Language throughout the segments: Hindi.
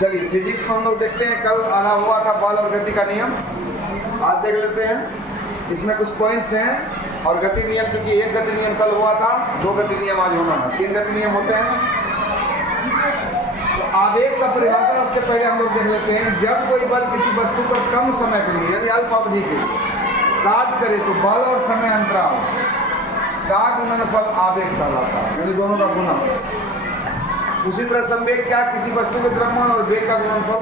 चलिए फिजिक्स में हम लोग देखते हैं, कल आना हुआ था बल और गति का नियम, आज देख लेते हैं। इसमें कुछ पॉइंट्स हैं और गति नियम, चूंकि एक गति नियम कल हुआ था, 2 गति नियम आज होना है, 3 गति नियम होते हैं। तो आवेग का परिभाषा उससे पहले हम लोग देख लेते हैं। जब कोई बल किसी वस्तु पर कम समय के लिए यानी अल्प अवधि के लिए कार्य करे तो बल और समय अंतराल का गुणनफल आवेग कहलाता है, यानी दोनों का गुना। उसी तरह संवेग क्या, किसी वस्तु के द्रव्यमान और वेग का गुणनफल,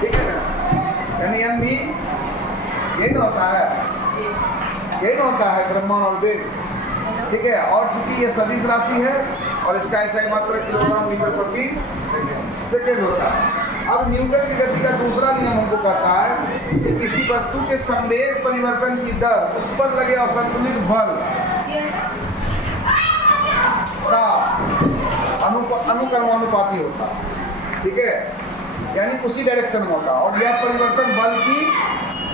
ठीक है ना, यानी एम भी यही ना होता है, यही ना होता है द्रव्यमान और वेग, ठीक है। और चूंकि ये सदिश राशि है और इसका ऐसा मात्र किलोग्राम मीटर प्रति सेकेंड होता है। अब न्यूटन की गति का दूसरा नियम हमको कहता है कि किसी वस्तु के संवेग परिवर्तन की दर उस पर लगे असंतुलित बल का अनुक्रमानुपाती होता है, ठीक है, यानी उसी डायरेक्शन में होता है। और यह परिवर्तन बल की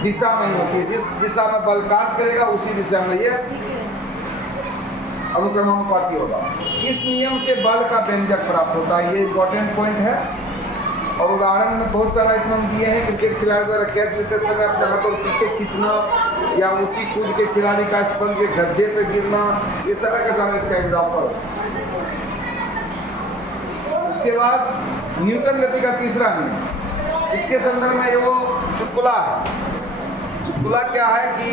दिशा में ही होती है, जिस दिशा में बल कार्य करेगा उसी दिशा में ये अनुक्रमानुपाती होगा। इस नियम से बल का व्यंजक प्राप्त होता है, ये इंपॉर्टेंट पॉइंट है। और उदाहरण में बहुत सारा इसमें हम दिए हैं। क्रिकेट खिलाड़ी द्वारा कैच लेते समय अपने हाथों को पीछे खींचना या ऊंची कूद के खिलाड़ी का स्पंज के गड्ढे पे गिरना, ये सारा का सारा इसका एग्जाम्पल। उसके बाद न्यूटन गति का तीसरा नियम, इसके संदर्भ में ये वो चुटकुला है। चुटकुला क्या है कि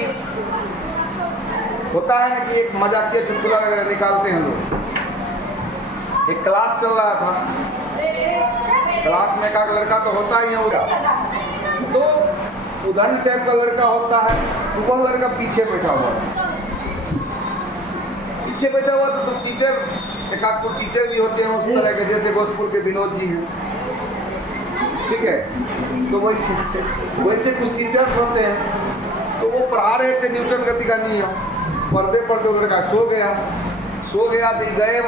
होता है ना कि एक मजाकिया चुटकुला वगैरह निकालते हैं लोग। एक क्लास चल रहा था, क्लास में का लड़का तो होता ही है होगा, तो उदाहरण टाइप का लड़का होता है, तो वह लड़का पीछे बैठा हुआ तो टीचर, एक आध तो टीचर भी होते हैं उस तरह के, जैसे गोरखपुर के विनोद जी हैं, ठीक है। तो वैसे कुछ टीचर्स होते हैं, तो वो पढ़ा रहे थे न्यूटन गति का नियम। पर्दे पर जो लड़का सो गया तो गए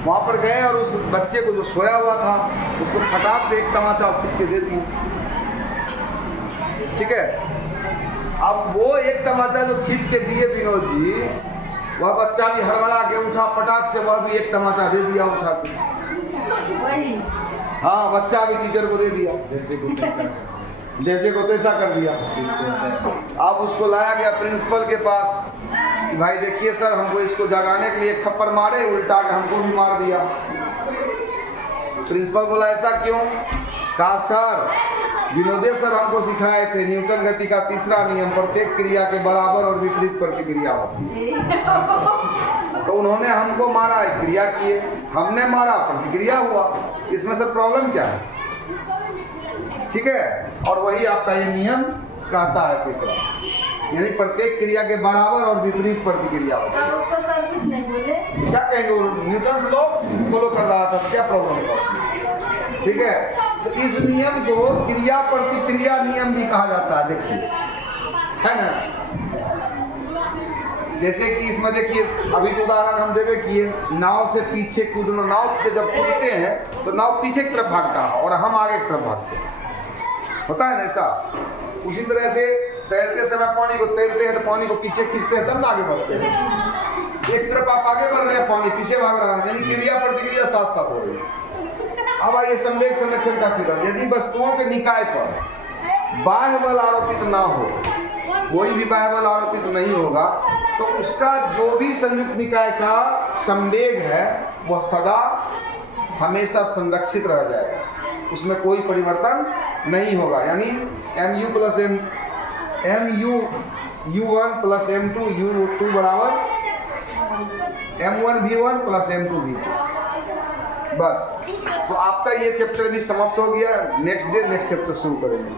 वहाँ पर गए और उस बच्चे को जो सोया हुआ था उसको फटाक से एक तमाचा खींच के दे दिए, ठीक है। अब वो एक तमाचा जो खींच के दिए विनोद जी, वह बच्चा भी हड़बड़ा के उठा, फटाक से वह भी एक तमाचा दे दिया उठा के। हाँ, बच्चा भी टीचर को दे दिया, जैसे को तैसा कर दिया। अब उसको लाया गया प्रिंसिपल के पास कि भाई देखिए सर, हमको इसको जगाने के लिए एक थप्पड़ मारे, उल्टा के हमको भी मार दिया। प्रिंसिपल बोला ऐसा क्यों? कहा सर विनोदे सर हमको सिखाए थे न्यूटन गति का तीसरा नियम, प्रत्येक क्रिया के बराबर और विपरीत प्रतिक्रिया होती है। तो उन्होंने हमको मारा, क्रिया किए, हमने मारा, प्रतिक्रिया हुआ, इसमें सर प्रॉब्लम क्या है, ठीक है। और वही आपका ये नियम कहता है तीसरा, यानी प्रत्येक क्रिया के बराबर और विपरीत प्रतिक्रिया होती है। उसको सर कुछ नहीं बोले, क्या कहेंगे, न्यूटन से लोग फॉलो कर रहा था, क्या प्रॉब्लम था उसमें, ठीक है। तो इस नियम को क्रिया प्रतिक्रिया नियम भी कहा जाता है, देखिए, है ना। जैसे कि इसमें देखिए, अभी तो उदाहरण हम देवे किए, नाव से पीछे कूदना। नाव से जब कूदते हैं तो नाव पीछे की तरफ भागता है और हम आगे की तरफ भागते हैं, होता है ना ऐसा। उसी तरह से तैरते समय पानी को तैरते हैं तो पानी को पीछे खींचते हैं तब ना आगे बढ़ते हैं। एक तरफ आप आगे बढ़ रहे हैं, पानी पीछे भाग रहा है, यानी क्रिया प्रतिक्रिया साथ साथ हो रही है। अब आइए संवेग संरक्षण का सिद्धांत। यदि वस्तुओं के निकाय पर बाह्य बल आरोपित ना हो, कोई भी बाह्य बल आरोपित नहीं होगा, तो उसका जो भी संयुक्त निकाय का संवेग है वह सदा हमेशा संरक्षित रह जाएगा, उसमें कोई परिवर्तन नहीं होगा। यानी mu plus u1 plus m2 u2 बराबर m1 v1 plus m2 v2। बस, तो आपका ये चैप्टर भी समाप्त हो गया। नेक्स्ट चैप्टर शुरू करेंगे।